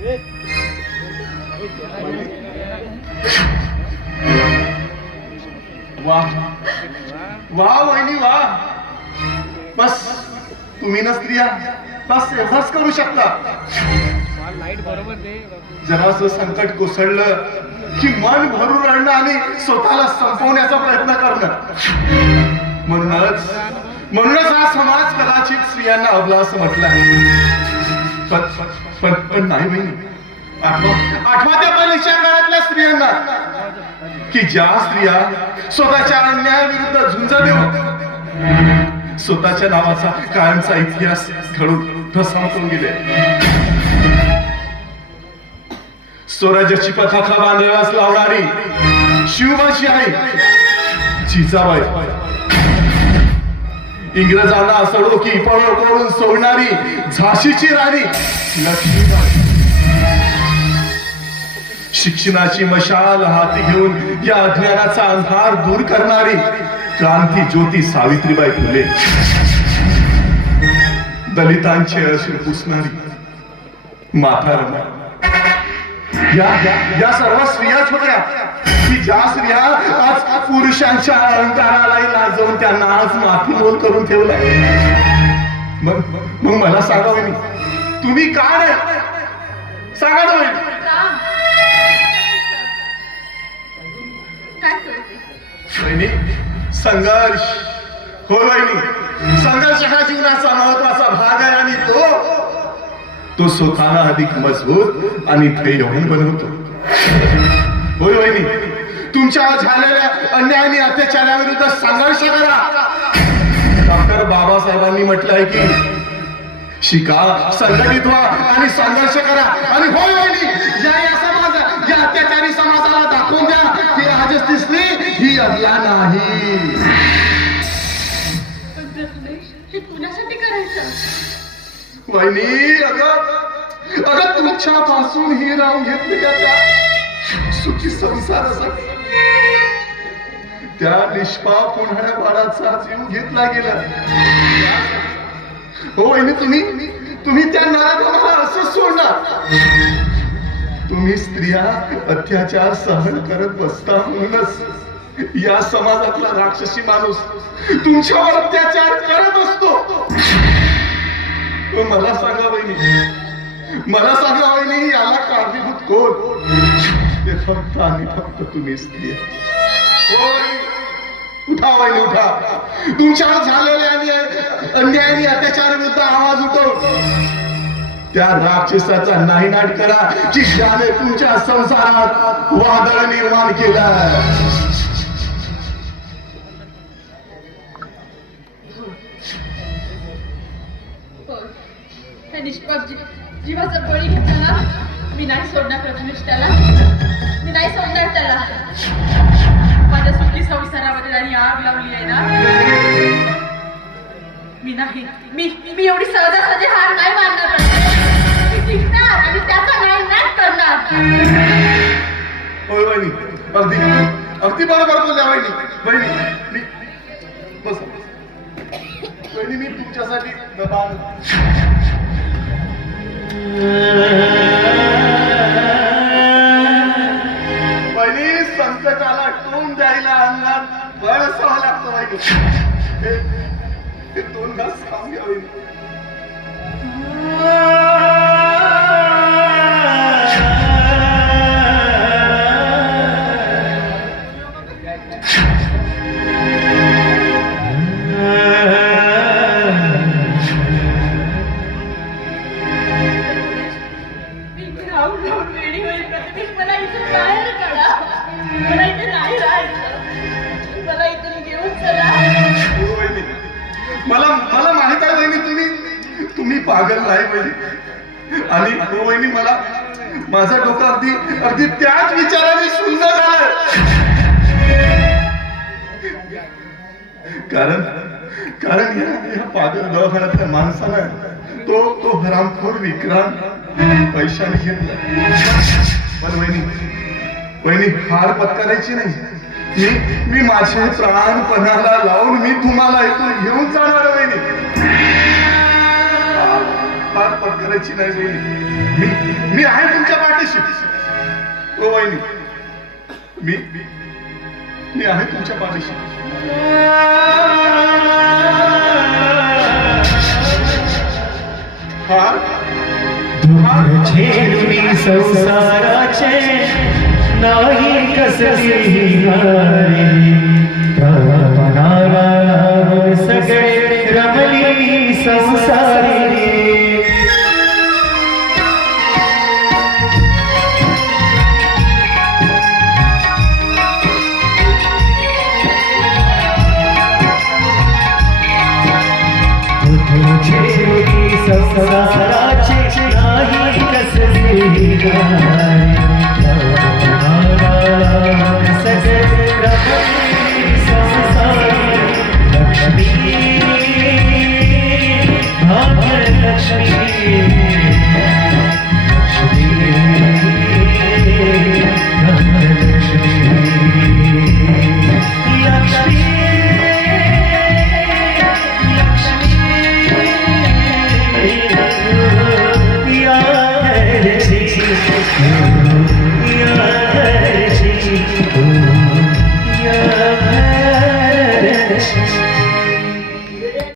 Good. वा वा वहिनी वा बस तुम्ही ना स्त्रिया बस एवढंच करू शकता. लाइट संकट कोसळलं की मन भरून आणणं आणि स्वतःला संपवण्याचा प्रयत्न करणं. म्हणूनच म्हणूनच हा समाज कदाचित स्त्रियांना अबला असं म्हटलं आहे. पण पण नाही बहिणी आठवा त्या पहिल्याच्या काळातल्या स्त्रियांना. की ज्या स्त्रिया स्वतःच्या अन्यायाविरुद्ध झुंज देऊन स्वतःच्या नावाचा कायमचा इतिहास घडून ठसावून गेले. स्वराज्याची पताका बांधवास लावणारी शिवबाची आहे जिजाबाई. इंग्रजांना सडो की पळो करून सोडणारी झाशीची राणी लक्ष्मीबाई. शिक्षणाची मशाल हाती घेऊन या अज्ञानाचा अंधार दूर करणारी क्रांती ज्योती सावित्रीबाई फुले. दलितांचे अश्रू पुसणारी माता या या- सर्व स्त्रियाच होत्या की ज्या स्त्रिया आज पुरुषांच्या अहंकारालाही लाजवून त्यांना आज माथी मोल करून ठेवलं. मग मग मला सांगा तुम्ही का नाही? सांगा ना सैनिक संघर्ष हो संघर्ष हा जीवनाचा महत्त्वाचा भाग आहे आणि तो तो स्वतःला अधिक मजबूत आणि धैर्यवान बनवतो. होय वहिनी तुमच्यावर झालेल्या अन्याय आणि अत्याचाराविरुद्ध संघर्ष करा. डॉक्टर बाबासाहेबांनी म्हटलं आहे की शिका संघटित व्हा आणि संघर्ष करा. आणि होय वहिनी राजस्थी स्त्री ही अबला नाही कुणासाठी करायचं? वहिनी अगं अगं तुमच्यापासून ही राहून घेतली का त्या सुखी संसारासाठी? त्या निष्पाप उन्हाळ्या बाळाचा जीव घेतला गेला. हो तुम्ही तुम्ही त्या नराधमाला असं सोडणार. तुम्ही स्त्रिया अत्याचार सहन करत बसता म्हणूनच. या समाजातला राक्षसी माणूस तुमच्यावर अत्याचार करत असतो. मला सांगा बहिणी. मला सांगा बहिणी याला कारणीभूत कोण? ते फक्त आणि फक्त तुम्ही स्त्री होय. उठा वहिनी उठा. तुमच्यावर झालेल्या अन्याय अन्याय अत्याचार विरुद्ध आवाज उठव. त्या राक्षसाचा नाहीनाट करा की ज्याने तुमच्या संसारात वादळ निर्माण केला. निष्पाप जीवाचा बळी घेताना मी नाही सोडणार प्रथमेश त्याला मी नाही सोडणार त्याला. माझ्या सुखी संसारामध्ये त्यांनी आग लावली आहे ना. मी नाही. मी मी एवढी सहजासहजी हार नाही मानणार. होय वहिनी. अगदी. अगदी बरोबर बोलल्या वहिनी. वहिनी मी बस. वहिनी मी तुमच्यासाठी दबाण वहिनी संकटाला तोंड द्यायला अंगात बळ असावं लागतं वहिनी. ते हे दोन घास खाऊन घ्या वहिनी. मी इथे राहून होईल प्रथमेश मला इथून बाहेर काढा. मला इथे नाही राहायचं. मला इथून घेऊन चला. मला मला माहीत आहे वहिनी तुम्ही तुम्ही पागल नाही वहिनी. आणि हो वहिनी मला माझा डोकं अगदी अगदी त्याच विचाराने शून्य झालं कारण कारण या या पागल दवाखान्यातल्या माणसाला तो तो हरामखोर विक्रांत पैशाने घेतलं. पण वहिनी वहिनी हार पत्करायची नाही. मी मी माझ्या प्राणपणाला लावून मी तुम्हाला इथून घेऊन जाणार वहिनी. हार पत्करायची नाही वहिनी. मी मी आहे तुमच्या पाठीशी. ओ वहिनी. मी मी आहे तुमच्या पाठीशी. झेलमी संसाराचे नाही कसली